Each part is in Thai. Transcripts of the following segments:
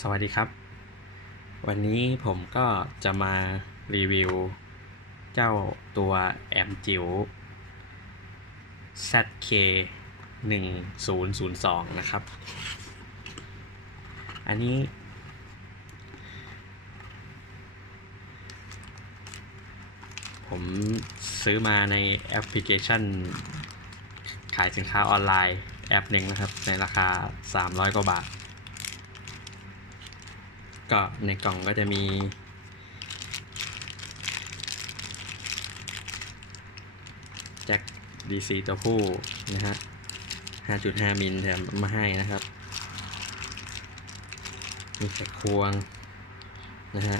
สวัสดีครับ วันนี้ผมก็จะมารีวิว เจ้าตัวแอมจิ๋ว ZK 1002 นะครับ อันนี้ ผมซื้อมาในแอปพลิเคชัน ขายสินค้าออนไลน์แอปหนึ่งนะครับ ในราคา 300 กว่าบาท ก็ในกล่องก็จะมี แจ็ค DC ตัวผู้นะฮะ 5.5 มิลแถมมาให้นะครับ มีไขควงนะฮะ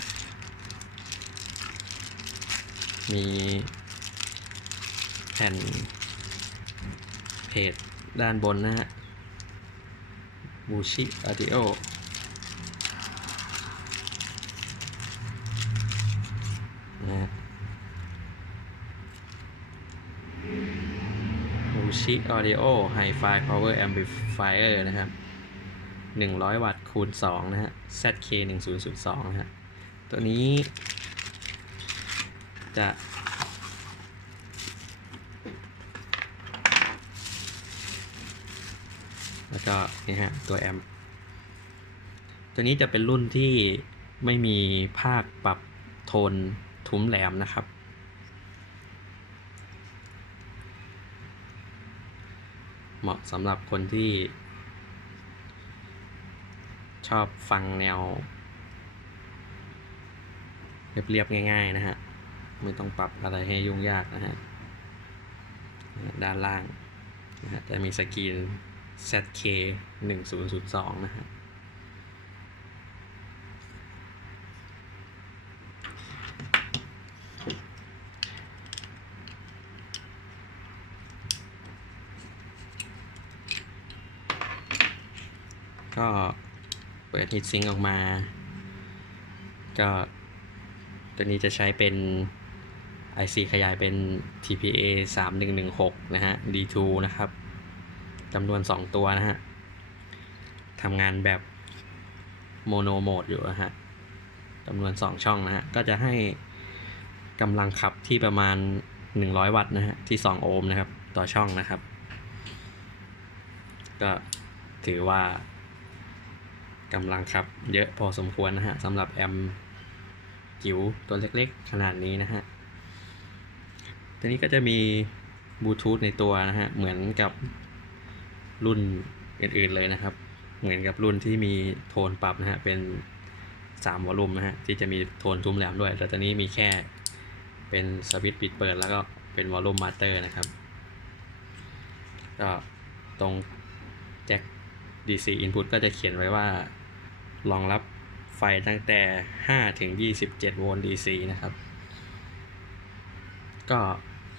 มีแผ่นเพจด้านบนนะฮะบูชิอาดิโอนะฮะบู ชิออดิโอไฮไฟพาวเวอร์แอมพลิฟายเออร์นะครับ 100 วัตต์คูณ 2 นะฮะ ZK 1002นะฮะ ตัวนี้ จะ แล้วก็นี่ฮะ ตัวแอมป์ตัวนี้จะเป็นรุ่นที่ไม่มีภาคปรับโทนทุ้มแหลมนะครับ เหมาะสำหรับคนที่ ชอบฟังแนว เรียบๆง่าย ๆ นะฮะ ไม่ต้องปรับอะไรให้ยุ่งยากนะฮะ ด้านล่างนะฮะจะมีสกรีน ZK 1002 นะฮะ ก็เปิ ดฮีทซิงออกมา ก็ตัวนี้จะใช้เป็น IC ขยายเป็น TPA 3116 นะฮะ D2 นะครับจำนวน 2 ตัวนะฮะทำงานแบบโมโนโหมดอยู่นะฮะจำนวน 2 ช่องนะฮะ ก็จะให้กำลังขับที่ประมาณ 100 วัตต์นะฮะ ที่ 2 โอห์มนะครับ ต่อช่องนะครับ ก็ถือว่า กำลังขับเยอะพอสมควรนะฮะสำหรับแอมจิ๋วตัวเล็กๆ ขนาดนี้นะฮะตัวนี้ก็จะมีบลูทูธในตัวนะฮะ เหมือนกับรุ่นอื่นๆเลยนะครับ เหมือนกับรุ่นที่มีโทนปรับนะฮะ เป็น3วอลลุ่มนะฮะ ที่จะมีโทนทุ้มแหลมด้วย แต่ตัวนี้มีแค่เป็นสวิตช์ปิดเปิด แล้วก็เป็นวอลลุ่มมาสเตอร์นะครับ ก็ตรง DC input ก็จะเขียนไว้ว่ารองรับไฟตั้งแต่ 5 ถึง 27 โวลต์ DC นะครับ ก็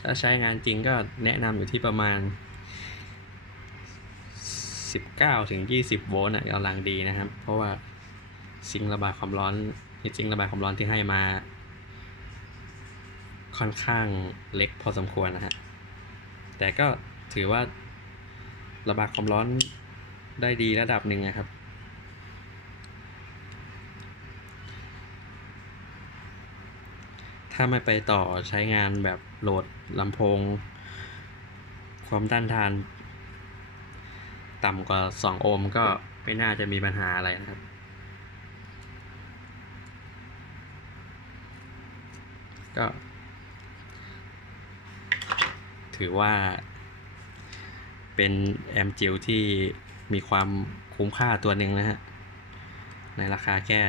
ถ้าใช้งานจริงก็แนะนำอยู่ที่ประมาณ 19 ถึง 20 โวลต์นะกำลังดีนะครับ เพราะว่าซิงระบายความร้อนที่ซิงระบายความร้อนที่ให้มา ค่อนข้างเล็กพอสมควรนะฮะ แต่ก็ถือว่าระบายความร้อน ได้ดีระดับหนึ่งนะครับ ถ้าไม่ไปต่อใช้งานแบบโหลดลำโพง ความต้านทาน ต่ำกว่า 2 โอห์มก็ไม่น่าจะมีปัญหาอะไรนะครับก็ ถือว่าเป็นแอมจิวที่ มีความคุ้มค่าตัวหนึ่งนะฮะ ในราคาแค่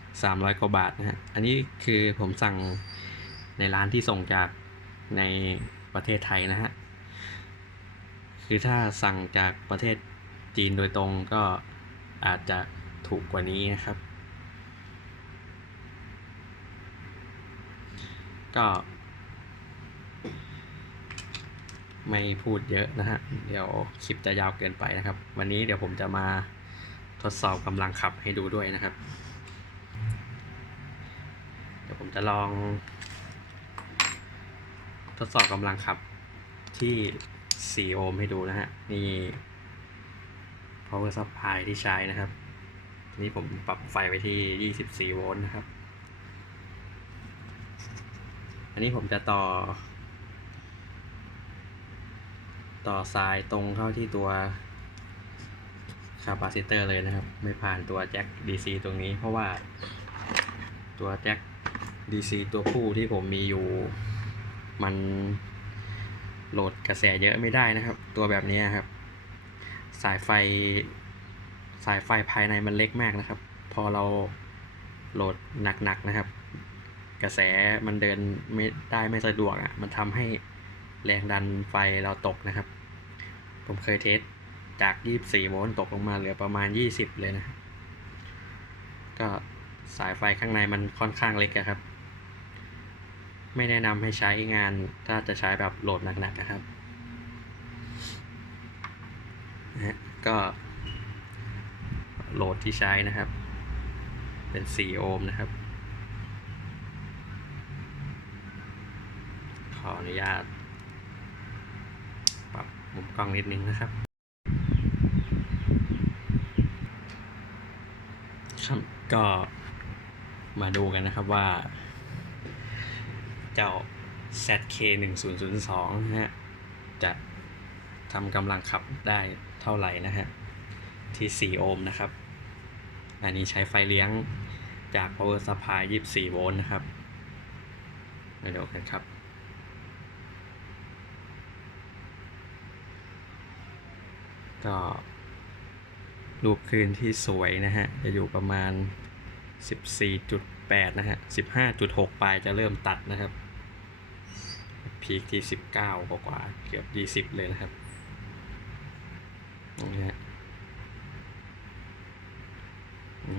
300 กว่าบาทนะฮะ อันนี้คือผมสั่งในร้านที่ส่งจากในประเทศไทยนะฮะ คือถ้าสั่งจากประเทศจีนโดยตรงก็อาจจะถูกกว่านี้นะครับ ก็ ไม่พูดเยอะนะฮะ เดี๋ยวคลิปจะยาวเกินไปนะครับ วันนี้เดี๋ยวผมจะมาทดสอบกำลังขับให้ดูด้วยนะครับ เดี๋ยวผมจะลอง ทดสอบกำลังขับที่ 4 โอห์มให้ดูนะฮะ นี่ power supply ที่ใช้นะครับ นี่ผมปรับไฟไว้ที่ 24 โวลต์นะครับ อันนี้ผมจะต่อ ต่อสายตรงเข้าที่ตัวคาปาซิเตอร์เลยนะครับ ไม่ผ่านตัวแจ็ค DC ตรงนี้ เพราะว่าตัวแจ็ค DC ตัวผู้ที่ผมมีอยู่ มันโหลดกระแสเยอะไม่ได้นะครับ ตัวแบบนี้ครับ สายไฟสายไฟภายในมันเล็กมากนะครับ พอเราโหลดหนักๆนะครับ กระแสมันเดินไม่ได้ไม่สะดวกอะมันทำให้ แรงดันไฟเราตกนะครับ ผมเคยเทสจาก 24 โวลต์ตกลงมาเหลือประมาณ 20 เลยนะก็สายไฟข้างในมันค่อนข้างเล็กอะครับ ไม่แนะนำให้ใช้งานถ้าจะใช้แบบโหลดหนักๆนะครับนะก็โหลดที่ใช้นะครับ เป็น 4 โอห์มนะครับ ขออนุญาต มุมกล้องนิดนึงนะครับครับก็มาดูกันนะครับว่า เจ้า ZK 1 0 0 2นะฮะ จะทำกำลังขับได้เท่าไหร่นะฮะ ที่ 4 โอห์มนะครับ อันนี้ใช้ไฟเลี้ยงจาก power supply 24 โวลต์นะครับ มาดูกันครับ ก็รูปคลื่นที่สวยนะฮะ จะอยู่ประมาณ 14.8 นะฮะ 15.6 ปลายจะเริ่มตัดนะครับ พีคที่ 19 กว่ากว่าเกือบ 20 เลยนะครับนี่ฮะ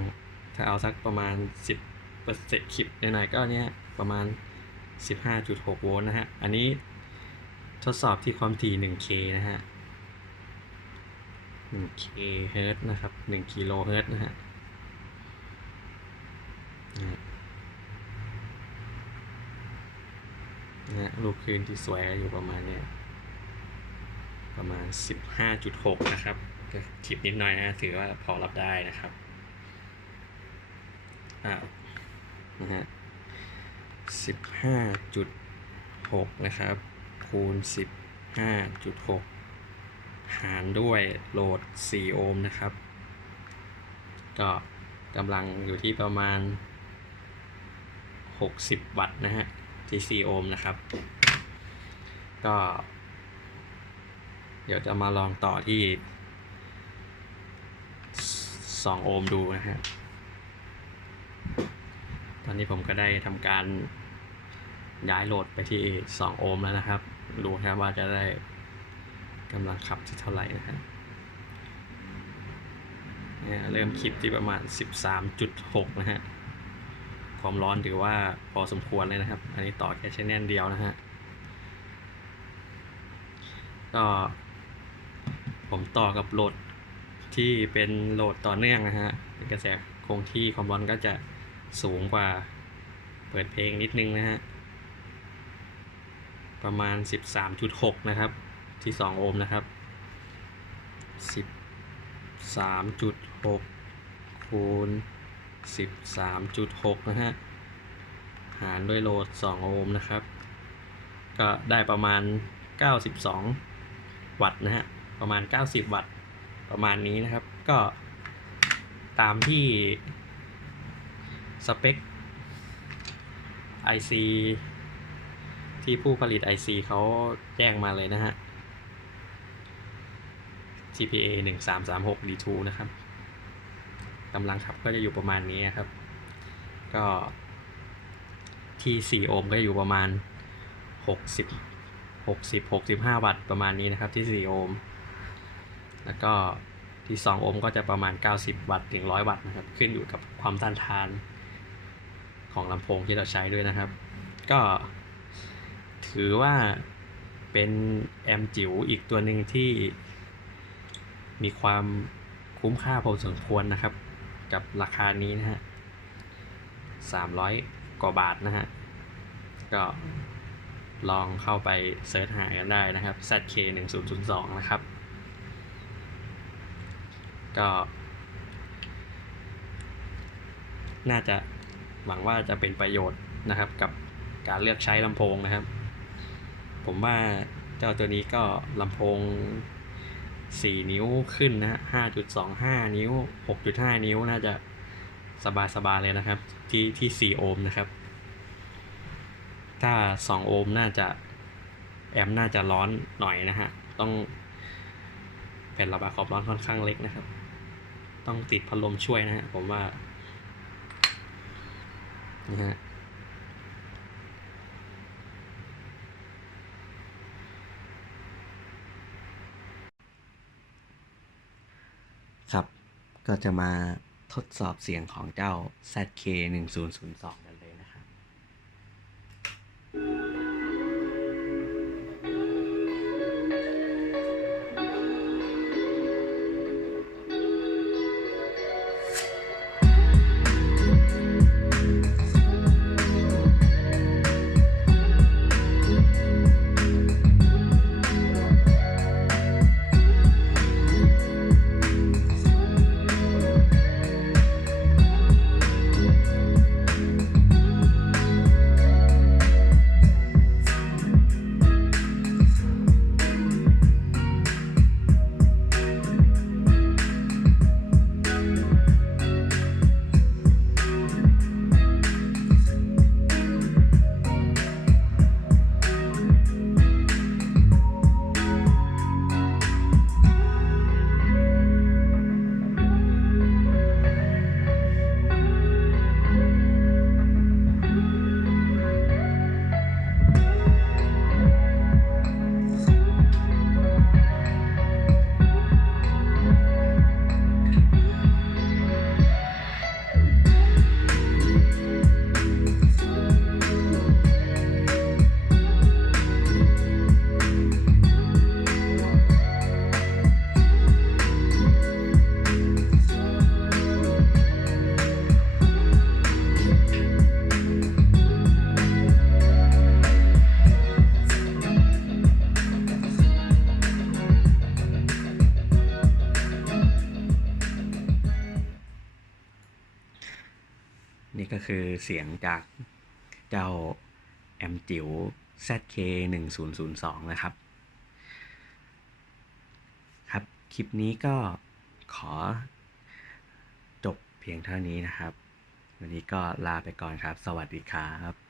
ฮะถ้าเอาสักประมาณ 10เปอร์เซ็นต์คลิปหน่อยๆก็เนี้ยประมาณ 15.6 โวลต์นะฮะ อันนี้ทดสอบที่ความถี่ 1K นะฮะ 1K เฮิรตซ์นะครับ1กิโลเฮิรตซ์นะฮะนะฮะนะรูปคลื่นที่สวยอยู่ประมาณเนี้ยประมาณ 15.6 นะครับก็ทิปนิดหน่อยนะถือว่าพอรับได้นะครับอ่านะฮะ15.6 นะครับ คูณ 15.6 หารด้วยโหลด 4 โอห์มนะครับ ก็กำลังอยู่ที่ประมาณ 60 วัตต์นะฮะที่4โอห์มนะครับ ก็ เดี๋ยวจะมาลองต่อที่ 2 โอห์มดูนะฮะ ตอนนี้ผมก็ได้ทำการย้ายโหลดไปที่ 2 โอห์มแล้วนะครับดูครับว่าจะได้ กำลังขับที่เท่าไหร่นะฮะเนี่ยเริ่มคลิปที่ประมาณ 13.6 นะฮะ ความร้อนถือว่าพอสมควรเลยนะครับ อันนี้ต่อแค่ชแนลเดียวนะฮะ ก็ผมต่อกับโหลดที่เป็นโหลดต่อเนื่องนะฮะกระแสคงที่ความร้อนก็จะสูงกว่าเปิดเพลงนิดนึงนะฮะ ประมาณ 13.6 นะครับ ที่2โอห์มนะครับ13.6คูณ13.6นะฮะ หารด้วยโหลด2โอห์มนะครับ ก็ได้ประมาณ92วัตต์นะฮะ ประมาณ90วัตต์ประมาณนี้นะครับ ก็ตามที่สเปค IC ที่ผู้ผลิต IC เขาแจ้งมาเลยนะฮะ GPA 1336 D2 นะครับกำลังขับก็จะอยู่ประมาณนี้ครับ ก็ที่ 4 โอห์มก็อยู่ประมาณ 60 60 65 วัตต์ประมาณนี้นะครับที่ 4 โอห์มแล้วก็ที่ 2 โอห์มก็จะประมาณ 90 วัตต์ถึง 100 วัตต์นะครับ ขึ้นอยู่กับความต้านทานของลำโพงที่เราใช้ด้วยนะครับ ก็ถือว่าเป็นแอมจิ๋วอีกตัวหนึ่งที่ มีความคุ้มค่าพอสมควรนะครับ กับราคานี้นะฮะ300กว่าบาทนะฮะ ก็ลองเข้าไปเสิร์ชหากันได้นะครับ ZK 1 0 0 2นะครับ ก็ น่าจะหวังว่าจะเป็นประโยชน์นะครับกับการเลือกใช้ลำโพงนะครับ ผมว่าเจ้าตัวนี้ก็ลำโพง 4 นิ้วขึ้นนะ5.25 นิ้ว 6.5 นิ้วน่าจะสบายๆเลยนะครับ ที่ที่ 4 โอห์มนะครับ ถ้า 2 โอห์มน่าจะแอมน่าจะร้อนหน่อยนะฮะ ต้องแผ่นระบายความร้อนค่อนข้างเล็กนะครับ ต้องติดพัดลมช่วยนะฮะผมว่านะฮะ ครับ ก็จะมาทดสอบเสียงของเจ้า ZK1002 นี่ก็คือเสียงจากเจ้าแอมจิ๋ว ZK 1 0 0 2นะครับ ครับ คลิปนี้ก็ขอจบเพียงเท่านี้นะครับ วันนี้ก็ลาไปก่อนครับ สวัสดีครับ